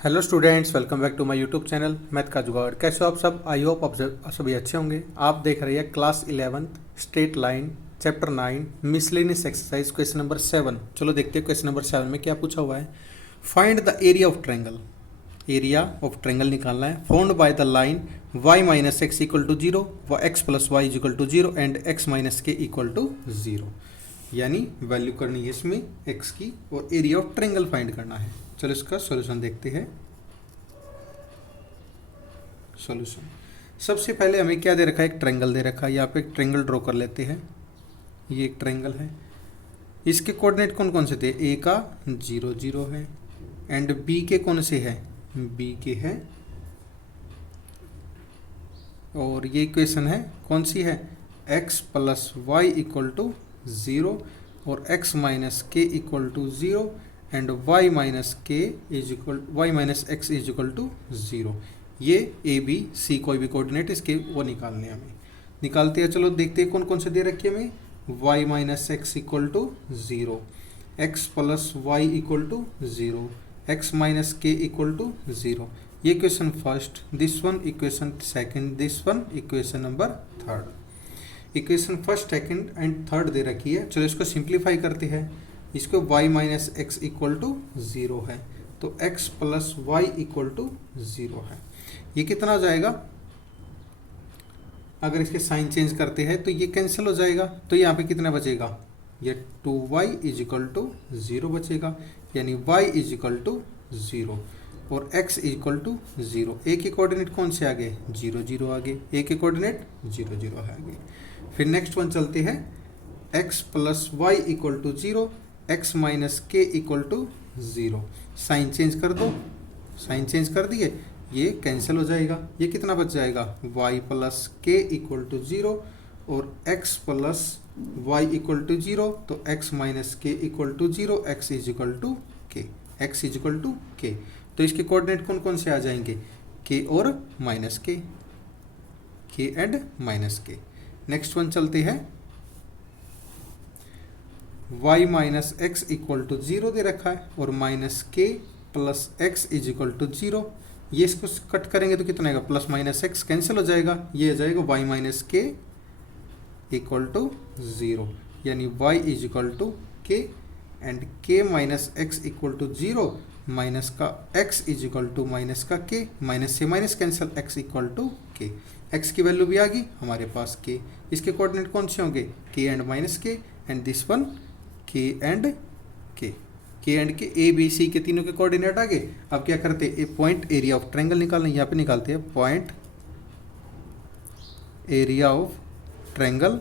Hello students, welcome back to my YouTube channel math का जुगाड़। कैसे हो आप सब? आई होप आप सभी अच्छे होंगे। आप देख रहे हैं class 11th straight line chapter 9 miscellaneous exercise question number 7। चलो देखते हैं क्वेश्चन नंबर 7 में क्या पूछा हुआ है। Find the area of triangle. Area of triangle निकालना है found by the line y minus x equal to 0 व x plus y equal to 0 and x minus k equal to 0। यानी वैल्यू करनी है इसमें x की और एरिया ऑफ ट्रायंगल फाइंड करना है। चलो इसका सॉल्यूशन देखते हैं। सॉल्यूशन सबसे पहले हमें क्या दे रखा है, एक ट्रायंगल दे रखा है। यहाँ पे एक ट्रायंगल ड्रॉ कर लेते हैं। ये एक ट्रायंगल है। इसके कोऑर्डिनेट कौन कौन से थे? ए का 0 0 है एंड बी के कौन से है? बी के है। और ये इक्वेशन है कौन सी है? x plus y equal to 0 और x minus k equal to 0 and y minus k is equal y minus x is equal to 0। ये ए बी सी कोई भी कोऑर्डिनेट इसके वो निकालने हैं हमें। निकालते हैं। चलो देखते हैं कौन कौन से दे रखे हमें। y minus x equal to 0, x plus y equal to 0, x minus k equal to 0। ये equation first, this one equation second, this one equation number third. Equation first second and third दे रखी है। चलो इसको simplify करते हैं। इसको y minus x equal to 0 है तो x plus y equal to 0 है। ये कितना हो जाएगा? अगर इसके साइन चेंज करते हैं तो ये कैंसिल हो जाएगा। तो यहाँ पे कितना बचेगा? ये 2y इज इक्वल टू 0 बचेगा। यानी y इज इक्वल टू 0 और x इक्वल टू 0। ए के कोऑर्डिनेट कौन से आगे? 0 0 आगे। ए के कोऑर्डिनेट 0 0 है आगे। फिर नेक्स्ट वन चलते हैं। x plus y equal to 0, x minus k equal to 0। Sign change कर दो। साइन चेंज कर दिए, ये कैंसिल हो जाएगा। ये कितना बच जाएगा? y plus k equal to 0 और x plus y equal to 0 तो x minus k equal to 0, x is equal to k. x is equal to k. तो इसके कोऑर्डिनेट कौन कौन से आ जाएंगे? k और minus k, k and minus k. Next one चलते हैं। y minus x equal to 0 दे रखा है और minus k plus x is equal to 0। ये इसको कट करेंगे तो कितना आएगा? प्लस माइनस एक्स कैंसिल हो जाएगा। ये आ जाएगा y minus k equal to 0। यानी y is equal to k and k minus x equal to 0 minus का x is equal to minus का k, माइनस से minus cancel, x equal to k। x की value भी आ गई हमारे पास k। इसके कोऑर्डिनेट कौन से होंगे? k and minus k and this one k and k। k and के ए बी सी के तीनों के कोऑर्डिनेट आ गए। अब क्या करते हैं? पॉइंट एरिया ऑफ ट्रायंगल निकालना। यहाँ पे निकालते हैं point area of triangle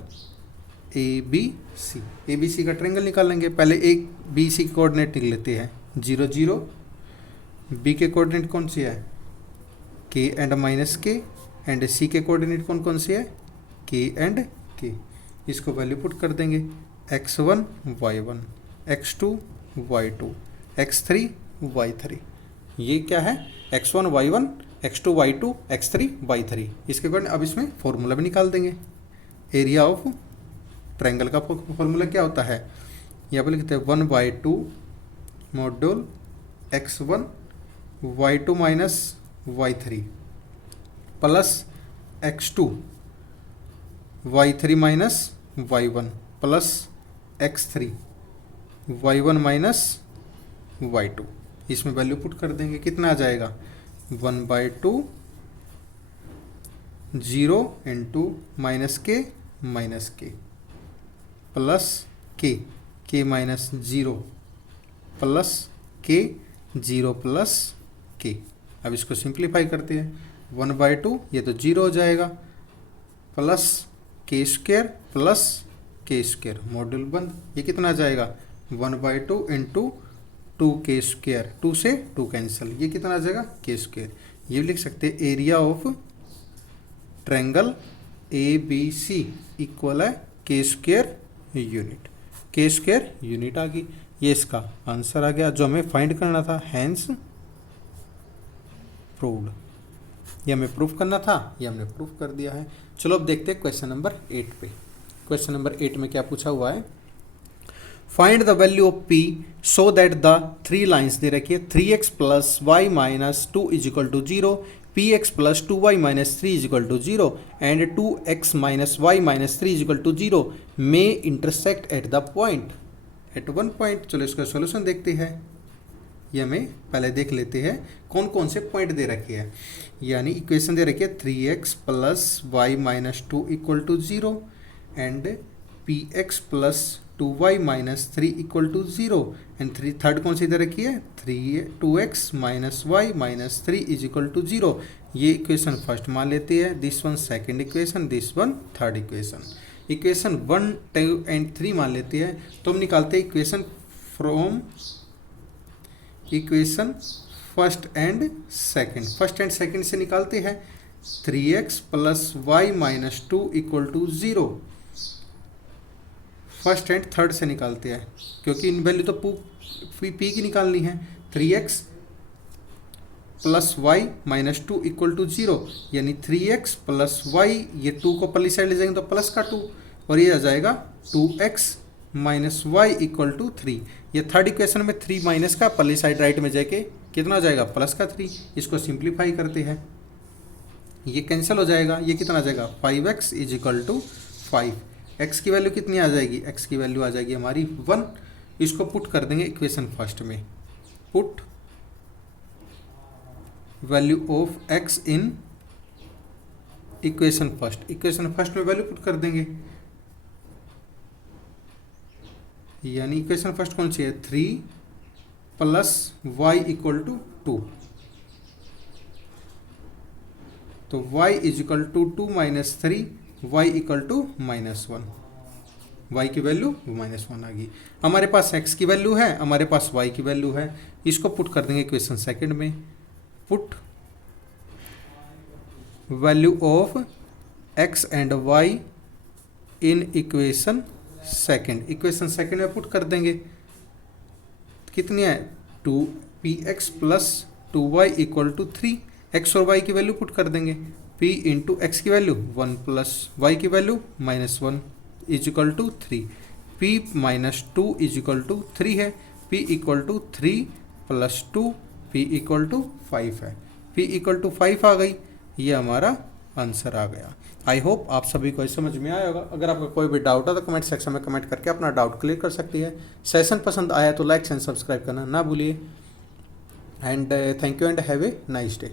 A B C. A B C का ट्रायंगल निकाल लेंगे। पहले एक बी सी के कोऑर्डिनेट निकल लेते हैं। 0 0। बी के कोऑर्डिनेट कौन से है? k एंड माइनस के एंड सी के कोऑर्डिनेट कौन कौन से है? k and k। इसको वैल्यू पुट कर देंगे। x1 y1, x2 y2, x3 y3। ये क्या है? x1 y1, x2 y2, x3 y3। इसके अकॉर्डिंग अब इसमें फॉर्मूला भी निकाल देंगे। एरिया ऑफ ट्रायंगल का फॉर्मूला क्या होता है? यहाँ पर लिखते हैं 1/2 module x1 y2 minus y3 plus x2 y3 minus y1 plus x3 y1 minus y2। इसमें वैल्यू पुट कर देंगे। कितना आ जाएगा? 1/2 0 इंटू माइनस के प्लस के माइनस 0 प्लस के 0 प्लस के। अब इसको सिंप्लीफाई करते हैं। 1/2 ये तो 0 हो जाएगा प्लस के स्क्वायर प्लस के स्क्वायर मॉड्यूल बंद। ये कितना आ जाएगा? 1/2 इंटू 2k स्क्वायर, 2 से 2 कैंसिल, ये कितना आ जाएगा? के स्क्वायर। ये लिख सकते हैं area of triangle A B C equal है k square unit. K square unit आ गई। ये इसका आंसर आ गया जो हमें फाइंड करना था। Hence proved. ये हमें प्रूफ करना था, ये हमने प्रूफ कर दिया है। चलो अब देखते हैं क्वेश्चन नंबर 8 पे। क्वेश्चन नंबर 8 में क्या पूछा हुआ है? Find the value of p so that the three lines दे रखी है 3x plus y minus two is equal to zero, p x plus two y minus three is equal to zero and 2x minus y minus three is equal to zero may intersect at the point at one point. चलो इसका solution देखते हैं। ये हमें पहले देख लेते हैं कौन कौन से पॉइंट दे रखे हैं। यानी इक्वेशन दे रखी है 3x plus y minus two equal to zero and p x plus 2y minus three equal to zero and third कौन सी दे रखी है 2x minus y minus three is equal to zero. ये इक्वेशन फर्स्ट मान लेते हैं, this one second equation, this one third equation. Equation 1, 2 and 3 मान लेते हैं तो हम निकालते हैं equation from equation first and second. First and second से निकालते हैं 3x plus y minus two equal to zero. First and third से निकालते हैं क्योंकि इन वैल्यू तो पी की निकालनी है। 3x plus y minus two equal to zero यानी 3x प्लस वाई, ये 2 को पल्ली साइड ले जाएंगे तो प्लस का 2 और ये आ जाएगा 2x minus Y equal to 3। ये थर्ड इक्वेशन में 3 माइनस का पल्ली साइड राइट में जाके कितना हो जाएगा प्लस का 3। इसको सिंप्लीफाई करते हैं, ये कैंसिल हो जाएगा, ये कितना आ जाएगा 5x is equal to 5। x की वैल्यू कितनी आ जाएगी, x की वैल्यू आ जाएगी हमारी 1। इसको पुट कर देंगे इक्वेशन फर्स्ट में, put value of x in equation first. Equation first में वैल्यू पुट कर देंगे, यानी इक्वेशन फर्स्ट कौन सी है 3 प्लस वाई इक्वल टू 2, तो y is equal to 2 minus three, y equal to -1, y की वैल्यू -1 आ गई। हमारे पास x की वैल्यू है, हमारे पास y की वैल्यू है। इसको पुट कर देंगे इक्वेशन सेकंड में, put value of x and y in equation second. Equation second में पुट कर देंगे, कितनी है 2px plus 2y equal to 3। x और y की वैल्यू पुट कर देंगे, p इंटू एक्स की वैल्यू 1 प्लस वाई की value -1 is equal to 3, p minus 2 is equal to 3 है, p equal to 3 plus 2, p equal to 5 है, p equal to 5 आ गई। ये हमारा आंसर आ गया। आई होप आप सभी को समझ में आया होगा। अगर आपका कोई भी डाउट है तो कमेंट सेक्शन में कमेंट करके अपना डाउट क्लियर कर सकती है। सेशन पसंद आया तो लाइक एंड सब्सक्राइब करना ना भूलिए। And thank you and have a nice day.